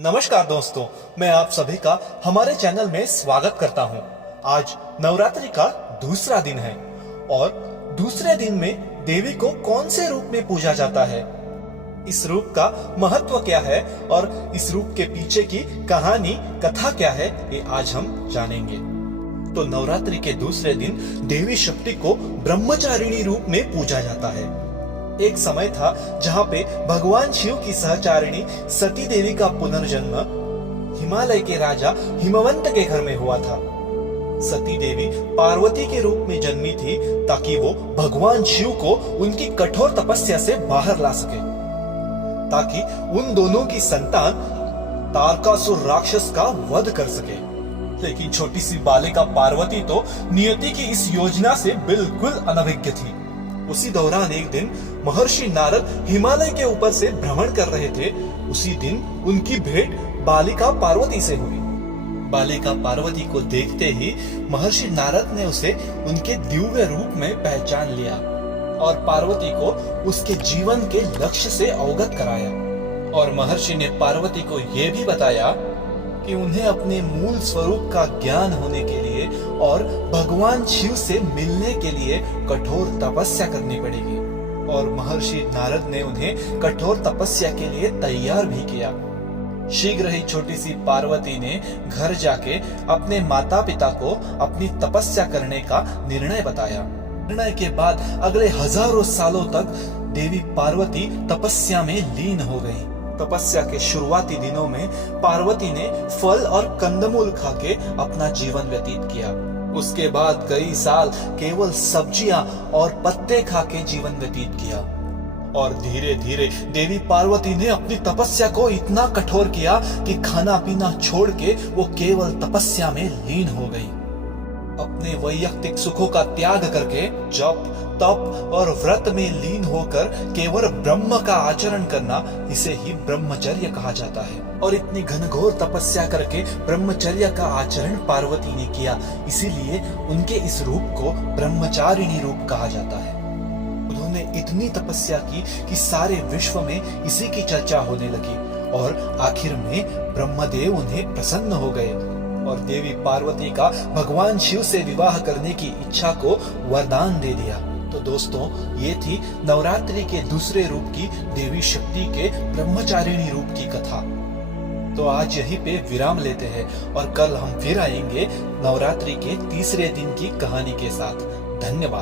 नमस्कार दोस्तों, मैं आप सभी का हमारे चैनल में स्वागत करता हूं। आज नवरात्रि का दूसरा दिन है और दूसरे दिन में देवी को कौन से रूप में पूजा जाता है, इस रूप का महत्व क्या है और इस रूप के पीछे की कहानी कथा क्या है, ये आज हम जानेंगे। तो नवरात्रि के दूसरे दिन देवी शक्ति को ब्रह्मचारिणी रूप में पूजा जाता है। एक समय था जहाँ पे भगवान शिव की सहचारिणी सती देवी का पुनर्जन्म हिमालय के राजा हिमवंत के घर में हुआ था। सती देवी पार्वती के रूप में जन्मी थी ताकि वो भगवान शिव को उनकी कठोर तपस्या से बाहर ला सके, ताकि उन दोनों की संतान तारकासुर राक्षस का वध कर सके। लेकिन छोटी सी बालिका पार्वती तो नियति की इस योजना से बिल्कुल अनभिज्ञ थी। उसी दौरान एक दिन महर्षि नारद हिमालय के ऊपर से भ्रमण कर रहे थे। उसी दिन उनकी भेंट बालिका पार्वती से हुई। बालिका पार्वती को देखते ही महर्षि नारद ने उसे उनके दिव्य रूप में पहचान लिया और पार्वती को उसके जीवन के लक्ष्य से अवगत कराया। और महर्षि ने पार्वती को यह भी बताया कि उन्हें अपने मूल स्वरूप का ज्ञान होने के लिए और भगवान शिव से मिलने के लिए कठोर तपस्या करनी पड़ेगी। और महर्षि नारद ने उन्हें कठोर तपस्या के लिए तैयार भी किया। शीघ्र ही छोटी सी पार्वती ने घर जाके अपने माता पिता को अपनी तपस्या करने का निर्णय बताया। निर्णय के बाद अगले हजारों सालों तक देवी पार्वती तपस्या में लीन हो गई। तपस्या के शुरुआती दिनों में पार्वती ने फल और कंदमूल खाके अपना जीवन व्यतीत किया। उसके बाद कई साल केवल सब्जियां और पत्ते खाके जीवन व्यतीत किया। और धीरे धीरे देवी पार्वती ने अपनी तपस्या को इतना कठोर किया कि खाना पीना छोड़ के वो केवल तपस्या में लीन हो गई। अपने वैयक्तिक सुखों का त्याग करके जप, तप और व्रत में लीन होकर केवल ब्रह्म का आचरण करना, इसे ही ब्रह्मचर्य कहा जाता है। और इतनी घनघोर तपस्या करके ब्रह्मचर्य का आचरण पार्वती ने किया, इसीलिए उनके इस रूप को ब्रह्मचारिणी रूप कहा जाता है। उन्होंने इतनी तपस्या की कि सारे विश्व में इसी की चर्चा होने लगी और आखिर में ब्रह्मदेव उन्हें प्रसन्न हो गए और देवी पार्वती का भगवान शिव से विवाह करने की इच्छा को वरदान दे दिया। तो दोस्तों, ये थी नवरात्रि के दूसरे रूप की देवी शक्ति के ब्रह्मचारिणी रूप की कथा। तो आज यहीं पे विराम लेते हैं और कल हम फिर आएंगे नवरात्रि के तीसरे दिन की कहानी के साथ। धन्यवाद।